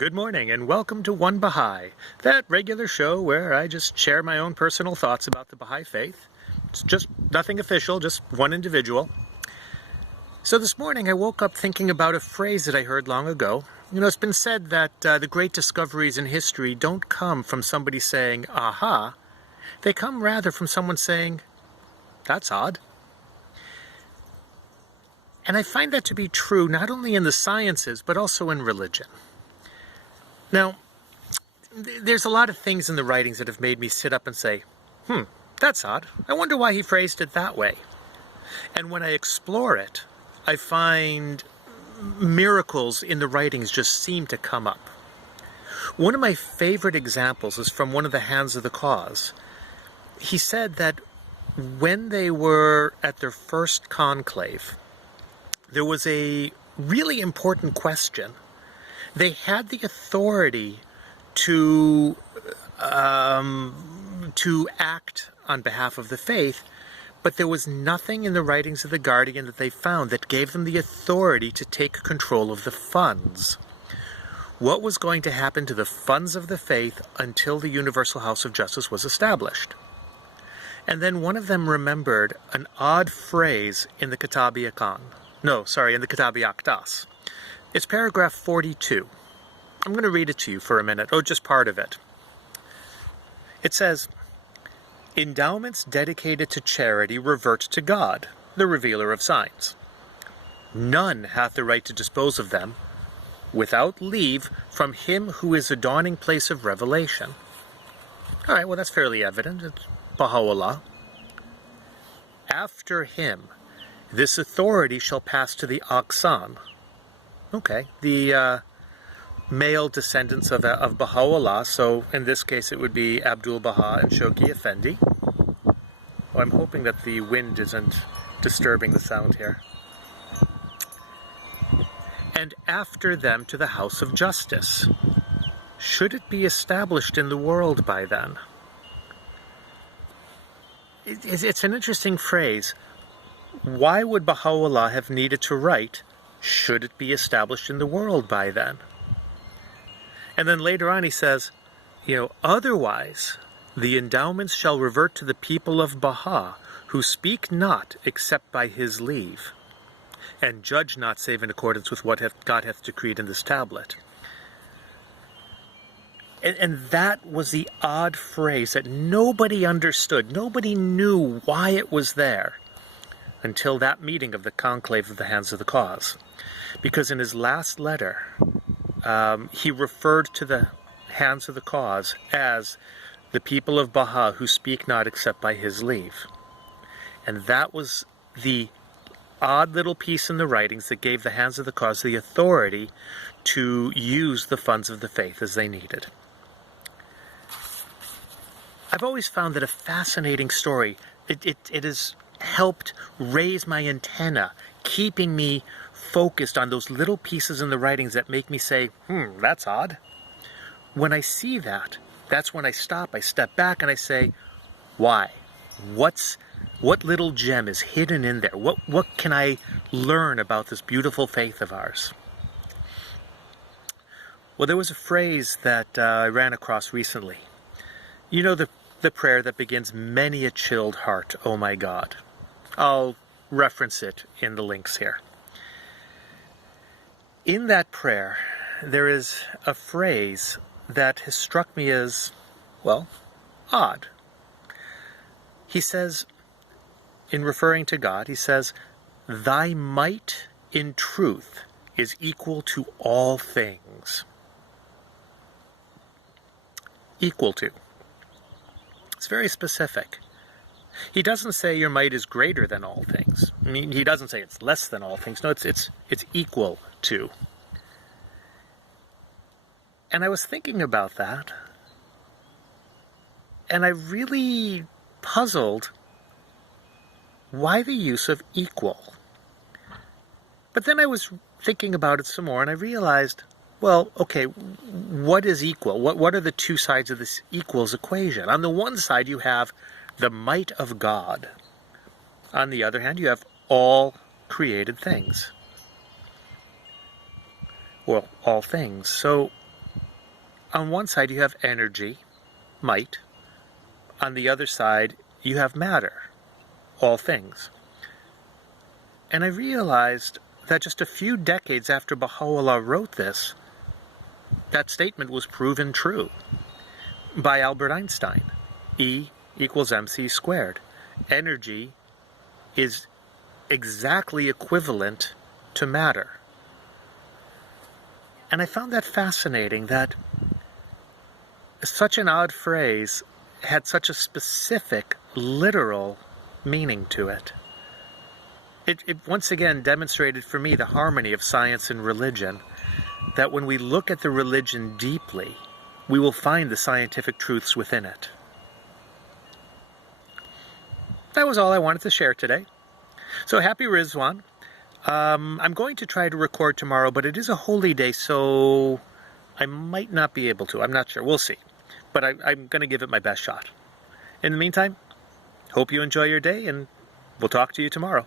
Good morning and welcome to One Baha'i, that regular show where I just share my own personal thoughts about the Baha'i faith. It's just nothing official, just one individual. So this morning I woke up thinking about a phrase that I heard long ago. It's been said that the great discoveries in history don't come from somebody saying, aha. They come rather from someone saying, that's odd. And I find that to be true not only in the sciences, but also in religion. Now, there's a lot of things in the writings that have made me sit up and say, that's odd. I wonder why he phrased it that way. And when I explore it, I find miracles in the writings just seem to come up. One of my favorite examples is from one of the Hands of the Cause. He said that when they were at their first conclave, there was a really important question. They had the authority to act on behalf of the faith, but there was nothing in the writings of the Guardian that they found that gave them the authority to take control of the funds. What was going to happen to the funds of the faith until the Universal House of Justice was established? And then one of them remembered an odd phrase in the in the Kitab-i Aqdas. It's paragraph 42. I'm going to read it to you for a minute, or just part of it. It says, endowments dedicated to charity revert to God, the revealer of signs. None hath the right to dispose of them without leave from him who is the dawning place of revelation. All right, well, that's fairly evident. It's Baha'u'llah. After him, this authority shall pass to the Aqsan. Okay, the male descendants of Baha'u'llah, so in this case it would be Abdul Baha and Shawki Effendi. Well, I'm hoping that the wind isn't disturbing the sound here. And after them to the House of Justice. Should it be established in the world by then? It's an interesting phrase. Why would Baha'u'llah have needed to write, should it be established in the world by then? And then later on he says, otherwise the endowments shall revert to the people of Baha, who speak not except by his leave, and judge not save in accordance with what God hath decreed in this tablet. And that was the odd phrase that nobody understood. Nobody knew why it was there until that meeting of the conclave of the Hands of the Cause. Because in his last letter, he referred to the Hands of the Cause as the people of Baha who speak not except by his leave. And that was the odd little piece in the writings that gave the Hands of the Cause the authority to use the funds of the faith as they needed. I've always found that a fascinating story. It has helped raise my antenna, keeping me focused on those little pieces in the writings that make me say, that's odd. When I see that, that's when I stop, I step back, and I say, why? What little gem is hidden in there? What can I learn about this beautiful faith of ours? Well, there was a phrase that I ran across recently. The prayer that begins, many a chilled heart, oh my God. I'll reference it in the links here. In that prayer, there is a phrase that has struck me as, odd. He says, in referring to God, he says, thy might in truth is equal to all things. Equal to. It's very specific. He doesn't say your might is greater than all things. I mean, he doesn't say it's less than all things. No, it's equal to. And I was thinking about that, and I really puzzled why the use of equal. But then I was thinking about it some more, and I realized, what is equal? What are the two sides of this equals equation? On the one side, you have the might of God. On the other hand, you have all created things. Well, all things. So on one side you have energy, might. On the other side you have matter, all things. And I realized that just a few decades after Baha'u'llah wrote this, that statement was proven true by Albert Einstein. E equals mc squared. Energy is exactly equivalent to matter. And I found that fascinating, that such an odd phrase had such a specific, literal meaning to it. It once again demonstrated for me the harmony of science and religion, that when we look at the religion deeply, we will find the scientific truths within it. That was all I wanted to share today. So happy Rizwan. I'm going to try to record tomorrow, but it is a holy day, so I might not be able to. I'm not sure. We'll see. But I'm going to give it my best shot. In the meantime, hope you enjoy your day, and we'll talk to you tomorrow.